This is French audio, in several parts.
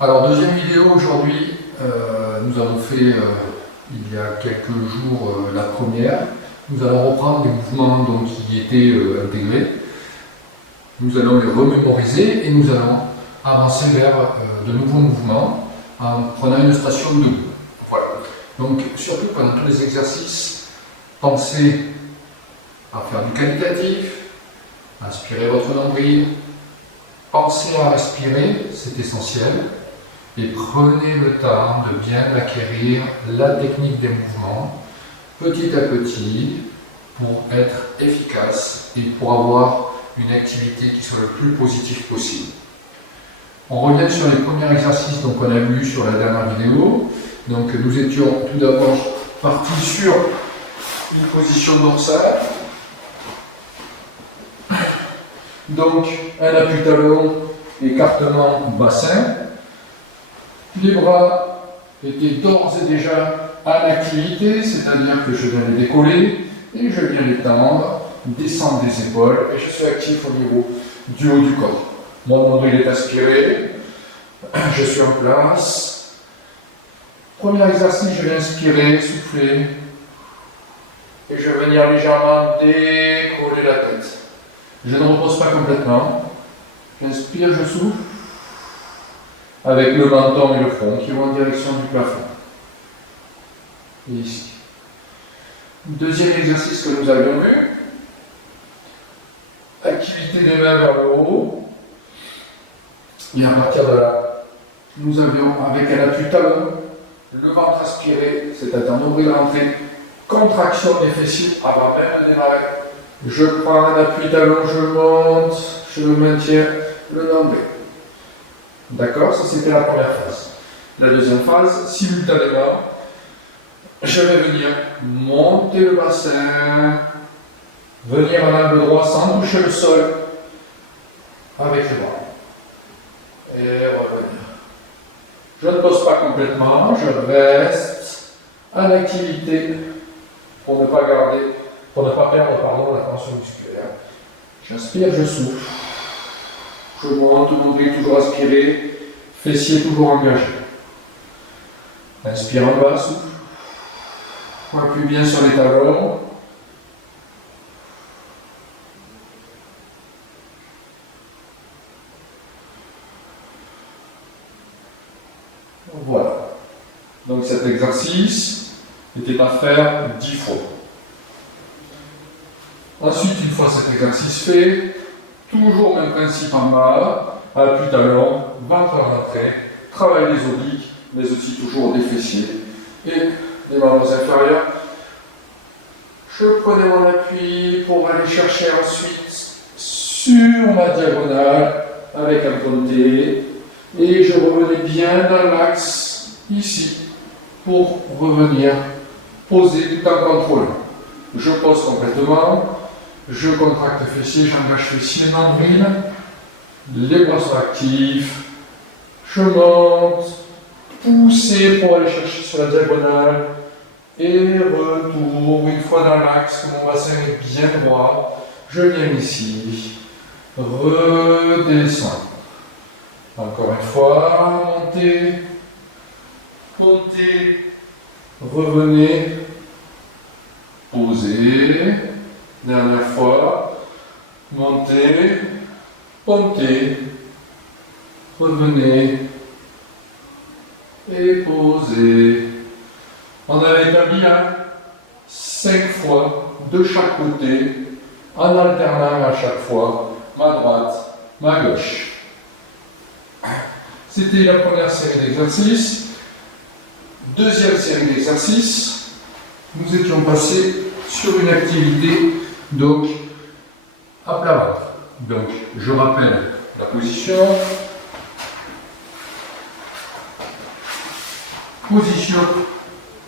Alors, deuxième vidéo aujourd'hui, nous avons fait il y a quelques jours la première. Nous allons reprendre des mouvements donc, qui étaient intégrés. Nous allons les remémoriser et nous allons avancer vers de nouveaux mouvements en prenant une station double. Voilà. Donc, surtout pendant tous les exercices, pensez à faire du qualitatif, inspirez votre nombril, pensez à respirer, c'est essentiel. Et prenez le temps de bien acquérir la technique des mouvements, petit à petit, pour être efficace et pour avoir une activité qui soit le plus positive possible. On revient sur les premiers exercices qu'on a vus sur la dernière vidéo. Donc nous étions tout d'abord partis sur une position dorsale. Donc un appui talon, écartement bassin. Les bras étaient d'ores et déjà en activité, c'est-à-dire que je viens les décoller et je viens les tendre, descendre des épaules et je suis actif au niveau du haut du corps. Mon nombril est aspiré, je suis en place. Premier exercice, je vais inspirer, souffler et je vais venir légèrement décoller la tête. Je ne repose pas complètement, j'inspire, je souffle, avec le menton et le front qui vont en direction du plafond. Et ici. Deuxième exercice que nous avions vu. Activité des mains vers le haut. Et à partir de là, nous avions avec un appui talon, le ventre aspiré, c'est-à-dire nombril rentré, contraction des fessiers avant même de démarrer. Je prends un appui talon, je monte, je maintiens le nombril. D'accord, ça c'était la première phase. La deuxième phase, simultanément, je vais venir monter le bassin, venir en angle droit sans toucher le sol, avec les bras. Et revenir. Je ne pose pas complètement, je reste en activité pour ne pas perdre la tension musculaire. J'inspire, je souffle. Je monte, nombril toujours aspiré, fessier toujours engagé. Inspire en bas, souffle. Appuie bien sur les talons. Voilà. Donc cet exercice était à faire 10 fois. Ensuite, une fois cet exercice fait, toujours même principe en bas, appui talon, ventre rentré, travail des obliques, mais aussi toujours des fessiers et des membres inférieurs. Je prenais mon appui pour aller chercher ensuite sur ma diagonale avec un ponté et je revenais bien dans l'axe ici pour revenir poser tout en contrôlant. Je pose complètement. Je contracte fessier, j'engage fessier, nombril, les bras sont actifs, je monte, pousser pour aller chercher sur la diagonale, et retour, une fois dans l'axe, que mon bassin est bien droit, je viens ici, redescends. Encore une fois, montez, montez, revenez, posez. Dernière fois, montez, montez, revenez et posez. On avait établi 5 fois de chaque côté, en alternant à chaque fois ma droite, ma gauche. C'était la première série d'exercices. Deuxième série d'exercices, nous étions passés sur une activité donc à plat ventre. Donc je rappelle la position. Position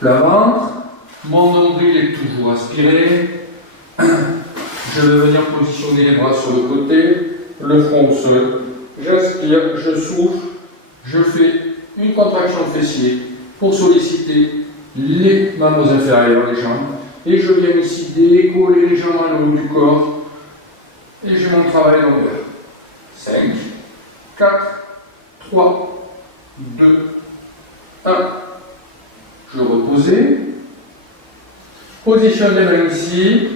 plat ventre. Mon nombril est toujours aspiré. Je vais venir positionner les bras sur le côté, le front au sol. J'inspire, je souffle, je fais une contraction de fessier pour solliciter les membres inférieurs, les jambes. Et je viens ici décoller légèrement le haut du corps. Et j'ai mon travail longueur. 5, 4, 3, 2, 1. Je vais reposer. Positionne les mains ici.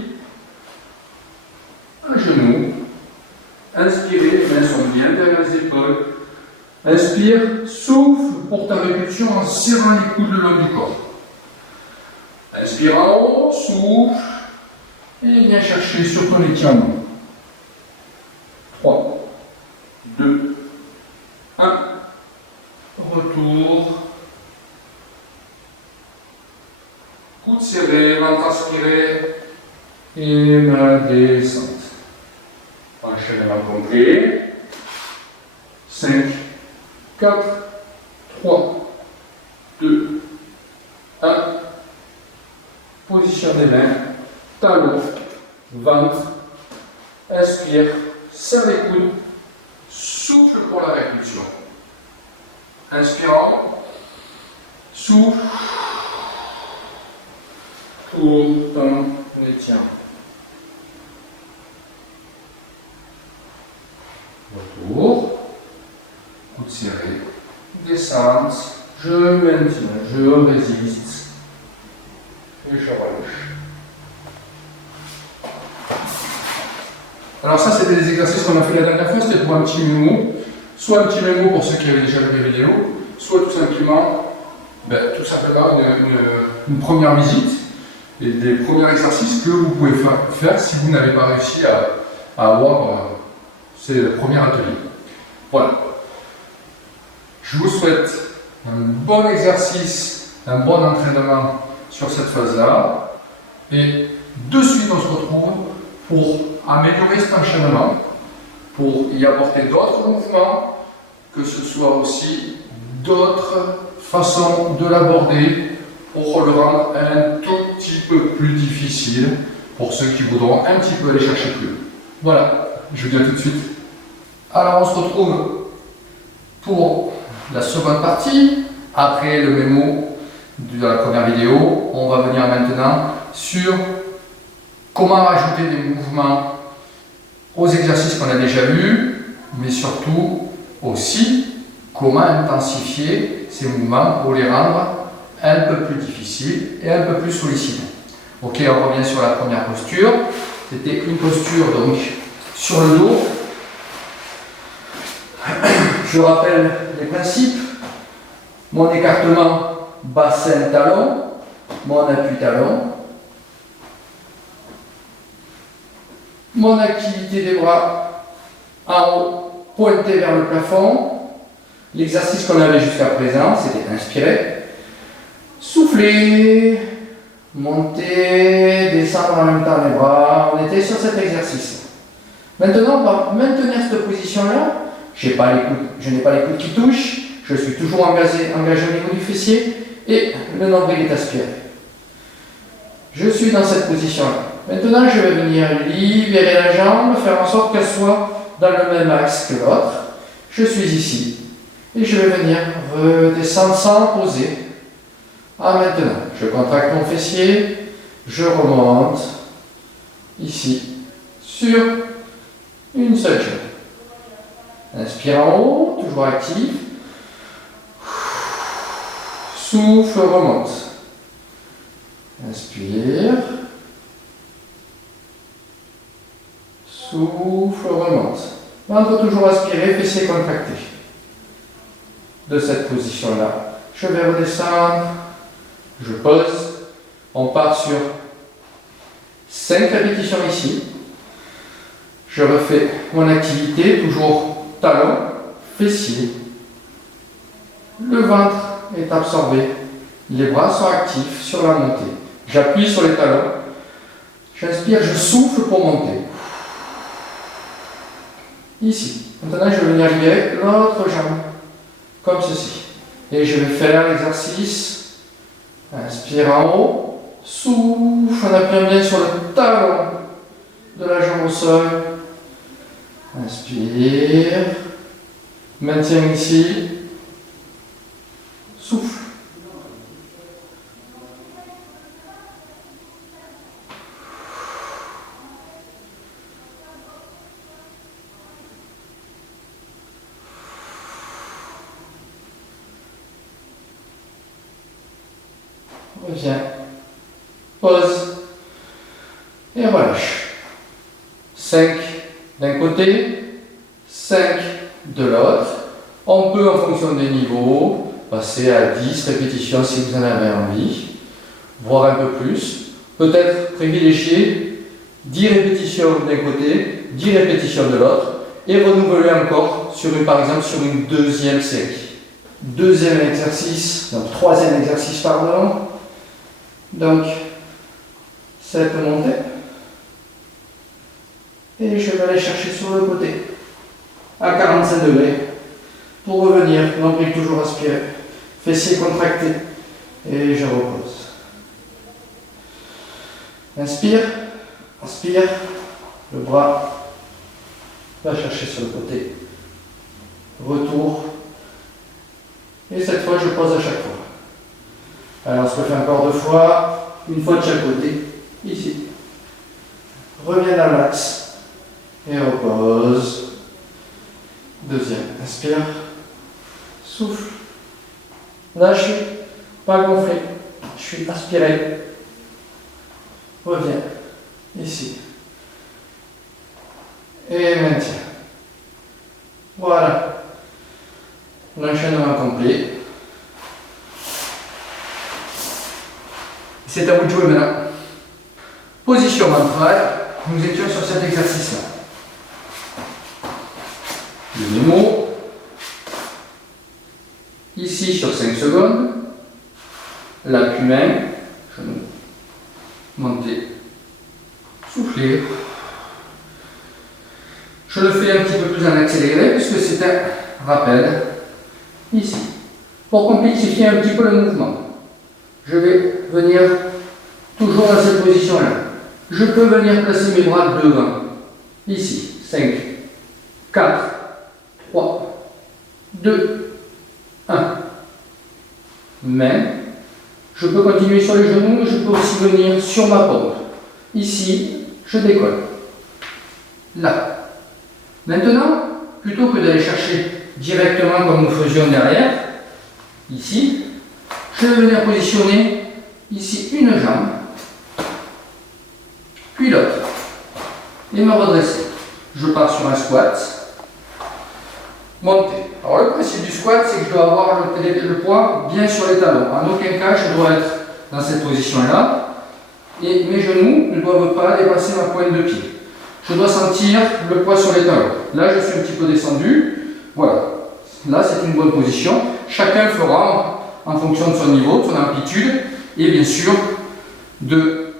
Un genou. Inspirez, les mains sont bien derrière les épaules. Inspire, souffle pour ta répétition en serrant les coudes le long du corps. Inspire en haut, souffle. Et viens chercher sur ton étirement. 3, 2, 1. Retour. Coude serré, ventre aspiré. Et main descente. Enchaînement complet. 5, 4, 3, 2, 1. Position des mains. Talon, ventre. Inspire. Serre les coudes. Souffle pour la répétition. Inspirant. Souffle. Tourne, retiens. Retour. Coude serré. Descente. Je maintiens. Je résiste. Et je relâche. Alors ça, c'était des exercices qu'on a fait la dernière fois. C'était pour un petit mémo. Soit un petit mémo pour ceux qui avaient déjà vu les vidéos, soit tout simplement une première visite et des premiers exercices que vous pouvez faire si vous n'avez pas réussi à avoir ces premiers ateliers. Voilà. Je vous souhaite un bon exercice, un bon entraînement sur cette phase-là. Et de suite, on se retrouve pour améliorer cet enchaînement, pour y apporter d'autres mouvements, que ce soit aussi d'autres façons de l'aborder pour le rendre un tout petit peu plus difficile pour ceux qui voudront un petit peu aller chercher plus. Voilà, je vous dis à tout de suite. Alors on se retrouve pour la seconde partie. Après le mémo de la première vidéo, on va venir maintenant sur comment rajouter des mouvements aux exercices qu'on a déjà vus, mais surtout aussi comment intensifier ces mouvements pour les rendre un peu plus difficiles et un peu plus sollicitants. Ok, on revient sur la première posture. C'était une posture donc sur le dos. Je rappelle les principes. Mon écartement bassin-talon, mon appui-talon. Mon activité des bras en haut, pointé vers le plafond. L'exercice qu'on avait jusqu'à présent, c'était inspirer, souffler, monter, descendre en même temps les bras. On était sur cet exercice. Maintenant, on va maintenir cette position-là. Je n'ai pas les coudes qui touchent. Je suis toujours engagé au niveau du fessier et le nombril est aspiré. Je suis dans cette position-là. Maintenant, je vais venir libérer la jambe, faire en sorte qu'elle soit dans le même axe que l'autre. Je suis ici. Et je vais venir redescendre sans poser. Maintenant, je contracte mon fessier, je remonte ici sur une seule jambe. Inspire en haut, toujours actif. Souffle, remonte. Inspire. Souffle, remonte. Ventre toujours aspiré, fessier contracté. De cette position-là, je vais redescendre. Je pose. On part sur 5 répétitions ici. Je refais mon activité, toujours talon, fessier. Le ventre est absorbé. Les bras sont actifs sur la montée. J'appuie sur les talons. J'inspire, je souffle pour monter. Ici. Maintenant, je vais venir libérer l'autre jambe. Comme ceci. Et je vais faire l'exercice. Inspire en haut. Souffle en appuyant bien sur le talon de la jambe au sol. Inspire. Maintiens ici. Souffle. reviens, pose, et relâche. 5 d'un côté, 5 de l'autre. On peut, en fonction des niveaux, passer à 10 répétitions si vous en avez envie, voire un peu plus. Peut-être privilégier 10 répétitions d'un côté, 10 répétitions de l'autre, et renouveler encore, par exemple, sur une deuxième série. Deuxième exercice, donc troisième exercice, pardon. Donc, cette montée. Et je vais aller chercher sur le côté, à 45 degrés, pour revenir, nombril toujours aspiré, fessiers contractés, et je repose. Inspire, inspire, le bras va chercher sur le côté, retour, et cette fois je pose à chaque fois. Alors je le fais encore 2 fois, une fois de chaque côté, ici. Reviens dans l'axe. Et repose. Deuxième. Inspire. Souffle. Là, je suis pas gonflé. Je suis aspiré. Reviens. Ici. Et maintiens. Voilà. L'enchaînement complet. C'est à vous de jouer maintenant. Position ventrale. Nous étions sur cet exercice-là. Le mémo, ici sur 5 secondes, l'appui main, genou, monter, souffler. Je le fais un petit peu plus en accéléré puisque c'est un rappel, ici. Pour complexifier un petit peu le mouvement, je vais venir toujours dans cette position-là. Je peux venir placer mes bras devant, ici, 5, 4, 3, 2, 1. Main. Je peux continuer sur les genoux, je peux aussi venir sur ma pompe. Ici, je décolle. Là. Maintenant, plutôt que d'aller chercher directement comme nous faisions derrière, ici, je vais venir positionner ici une jambe, puis l'autre, et me redresser. Je pars sur un squat. Monter. Alors le principe du squat, c'est que je dois avoir le poids bien sur les talons. En aucun cas, je dois être dans cette position-là. Et mes genoux ne doivent pas dépasser ma pointe de pied. Je dois sentir le poids sur les talons. Là, je suis un petit peu descendu. Voilà. Là, c'est une bonne position. Chacun fera en fonction de son niveau, de son amplitude et bien sûr de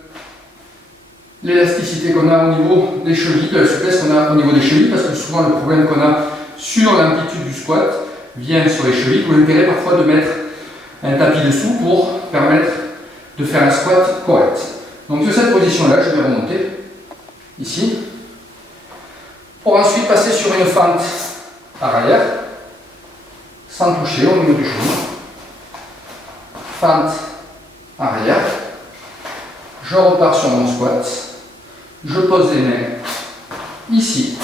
l'élasticité qu'on a au niveau des chevilles, de la souplesse qu'on a au niveau des chevilles, parce que souvent le problème qu'on a sur l'amplitude du squat vient sur les chevilles, ou l'intérêt parfois de mettre un tapis dessous pour permettre de faire un squat correct. Donc de cette position-là, je vais remonter ici, pour ensuite passer sur une fente arrière, sans toucher au niveau du genou. Fente arrière, je repars sur mon squat, je pose les mains ici,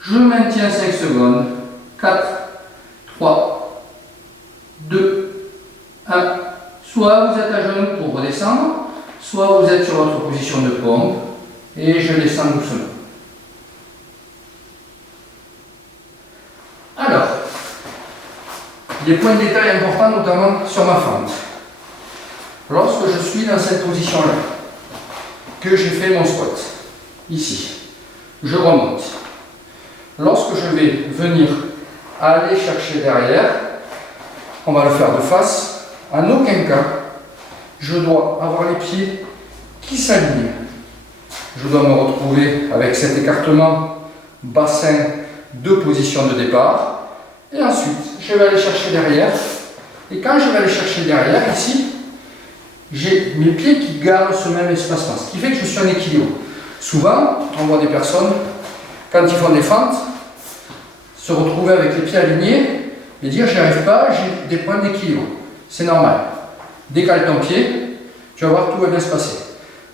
je maintiens 5 secondes, 4, 3, 2, 1, soit vous êtes à genoux pour redescendre, soit vous êtes sur votre position de pompe, et je descends doucement. Alors, des points de détail importants, notamment sur ma fente. Lorsque je suis dans cette position-là, que j'ai fait mon squat, ici, je remonte. Lorsque je vais venir aller chercher derrière, on va le faire de face, en aucun cas, je dois avoir les pieds qui s'alignent. Je dois me retrouver avec cet écartement bassin de position de départ. Et ensuite, je vais aller chercher derrière. Et quand je vais aller chercher derrière, ici, j'ai mes pieds qui gardent ce même espacement. Ce qui fait que je suis en équilibre. Souvent, on voit des personnes, quand ils font des fentes, se retrouver avec les pieds alignés et dire j'y arrive pas, j'ai des points d'équilibre. C'est normal. Décale ton pied, tu vas voir, tout va bien se passer.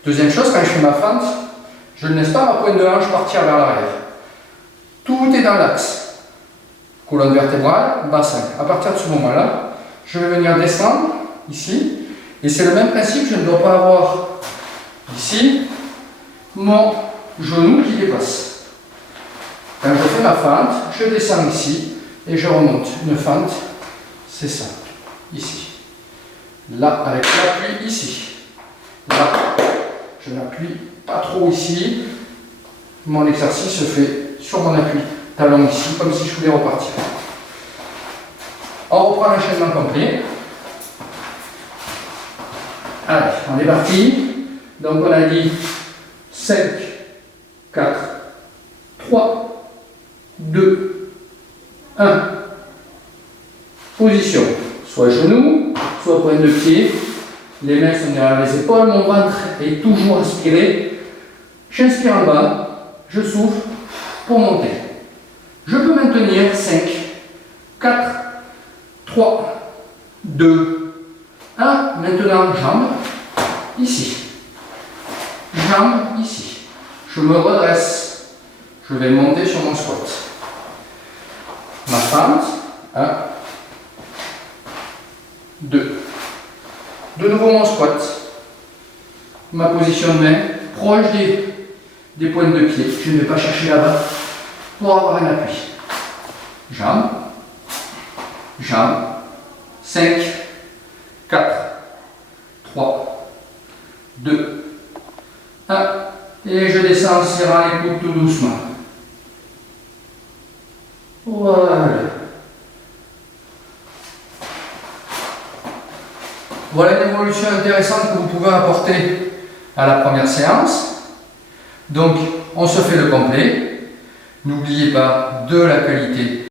Deuxième chose, quand je fais ma fente, je ne laisse pas ma pointe de hanche partir vers l'arrière. Tout est dans l'axe. Colonne vertébrale, bassin. À partir de ce moment-là, je vais venir descendre ici. Et c'est le même principe, je ne dois pas avoir ici mon genou qui dépasse. Quand je fais ma fente, je descends ici et je remonte. Une fente, c'est ça, ici. Là, avec l'appui ici. Là, je n'appuie pas trop ici. Mon exercice se fait sur mon appui. Talon ici, comme si je voulais repartir. On reprend l'enchaînement complet. Allez, on est parti. Donc on a dit 5, 4, 3, 2, 1. Position. Soit genou, soit pointe de pied. Les mains sont derrière les épaules. Mon ventre est toujours aspiré. J'inspire en bas. Je souffle pour monter. Je peux maintenir 5, 4, 3, 2, 1. Maintenant, jambes ici. Jambes ici. Je me redresse. Je vais monter sur mon squat. Ma fente. 1, 2. De nouveau mon squat. Ma position de main proche des pointes de pied. Je ne vais pas chercher là-bas pour avoir un appui. Jambes. Jambes. 5, 4, 3, 2, 1. Et je descends en serrant les coudes tout doucement. Voilà. Voilà une évolution intéressante que vous pouvez apporter à la première séance. Donc, on se fait le complet. N'oubliez pas de la qualité